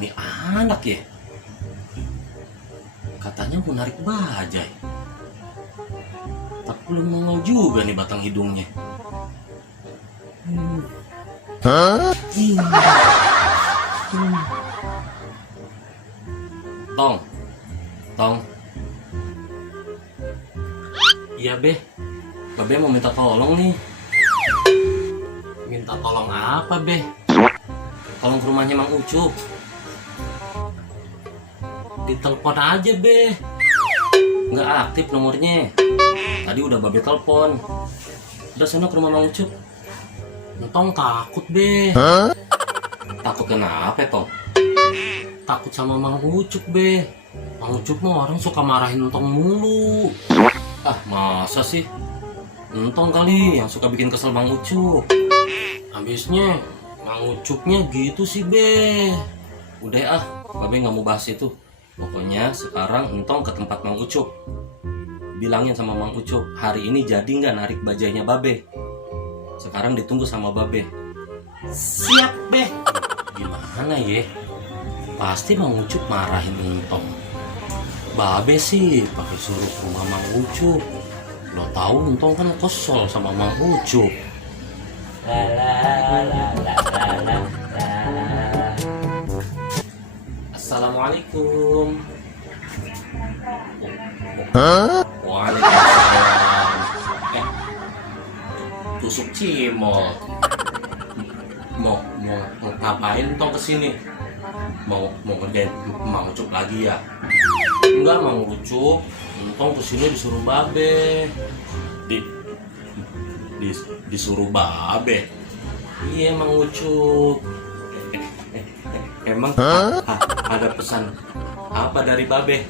nih anak ya? Katanya mau narik bajai, tapi belum nongol juga nih batang hidungnya. Tong, Tong. Iya be, Babe mau minta tolong nih. Minta tolong apa be? Tolong ke rumahnya Mang Ucup. Ditelepon aja be, nggak aktif nomornya. Tadi udah Babe telepon. Udah sana ke rumah Mang Ucup. Entong takut be. Takut kenapa Tong? Takut sama Mang Ucup be. Mang Ucup mah orang suka marahin Entong mulu. Ah masa sih? Entong kali yang suka bikin kesel Mang Ucup. Habisnya Mang Ucupnya gitu sih be. Udah ah, Babe nggak mau bahas itu. Pokoknya sekarang Entong ke tempat Mang Ucup. Bilangin sama Mang Ucup, hari ini jadi nggak narik bajainya Babe. Sekarang ditunggu sama Babe. Siap be. Gimana ya? Pasti Mang Ucup marahin Entong. Babe sih pakai suruh ke rumah Mang Ucup. Lo tahu Entong kan kesel sama Mang Ucup. Assalamualaikum. Waalaikumsalam. Tusuk cimol. Mau ngapain Entong kesini? Mau ngerjain Mang Ucup lagi ya? Enggak Mang Ucup, Entong kesini disuruh Babe. Disuruh Babe? Iya Mang Ucup. Emang ada pesan apa dari Babe?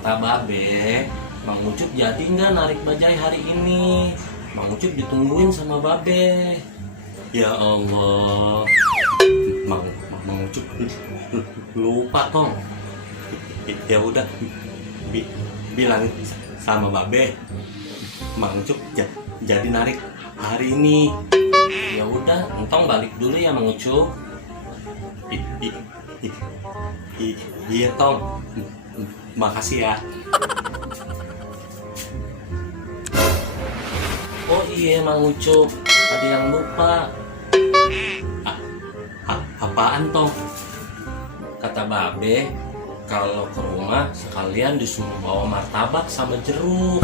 Kata Babe, Mang Ucup jadi nggak narik bajai hari ini? Mang Ucup ditungguin sama Babe. Ya Allah, Mang Ucup lupa Tong. Ya udah, bilang sama Babe, Mang Ucup jadi narik hari ini. Ya udah, Entong balik dulu ya Mang Ucup. Iya Tong, makasih ya. Oh iya Mang Ucup, ada yang lupa. Apaan Tong? Kata Babe, kalau ke rumah sekalian disuruh bawa martabak sama jeruk.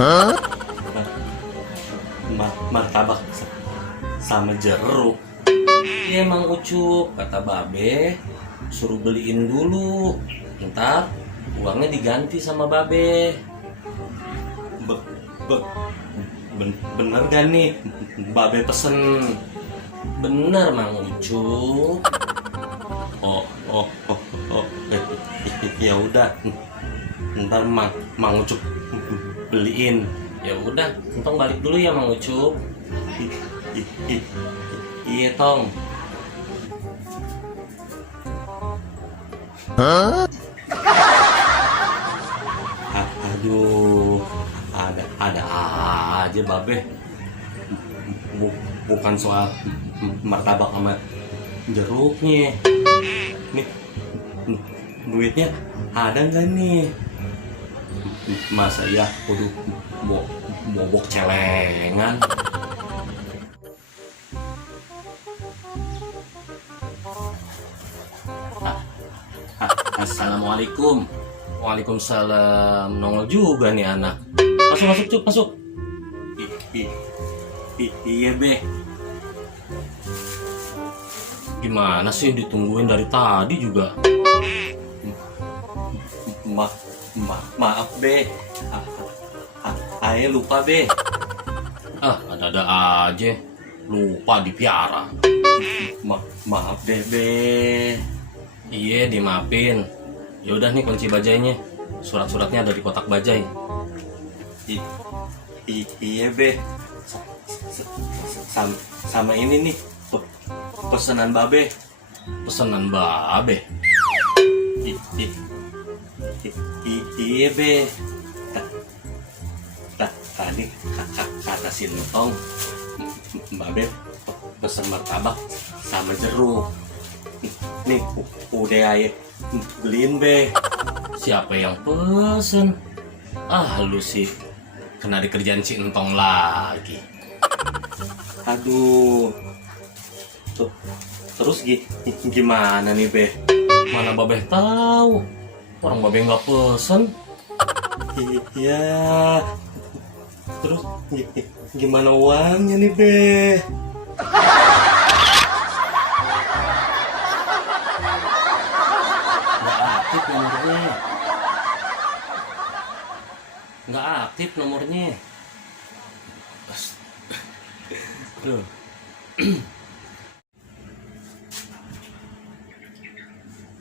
Martabak sama jeruk? Iya Mang Ucup, kata Babe, suruh beliin dulu. Ntar uangnya diganti sama Babe. Bener gak nih Babe pesen? Bener Mang Ucup. Oh. Ya udah, ntar Mang Ucup beliin. Ya udah, Entong balik dulu ya Mang Ucup. Iya Tong. Aduh, ada aja Babe. Bukan soal martabak sama jeruknya. Nih, duitnya ada nggak nih? Masa ya kudu bobok celengan? Assalamualaikum. Waalaikumsalam. Nongol juga nih anak. Masuk Cup, masuk. Iya be. Gimana sih ditungguin dari tadi juga? Maaf be. Ayo lupa be. Ada aja. Lupa dipiara. Maaf deh be. Iya dimaafin. Ya udah nih kunci bajainya. Surat-suratnya ada di kotak bajai. Iya be. Sama ini nih pesanan Babe. Pesanan Babe? Iya be. Tadi kata si Entong, Babe pesen martabak sama jeruk. nih udah aja beliin be. Siapa yang pesen? Ah lu sih kena dikerjaan si Entong lagi. Aduh. Tuh, terus gimana nih be? Mana babeh tahu? Orang babeh nggak pesen. Iya. Terus gimana uangnya nih be? Nggak aktif nomornya. Nggak aktif nomornya. Tuh.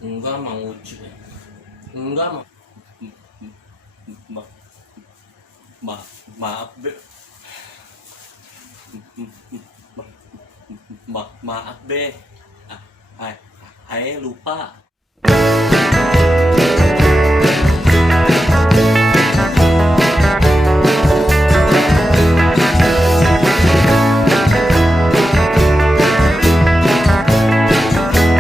Enggak mau uji. Enggak mau. Maaf be. Maaf be. Saya lupa.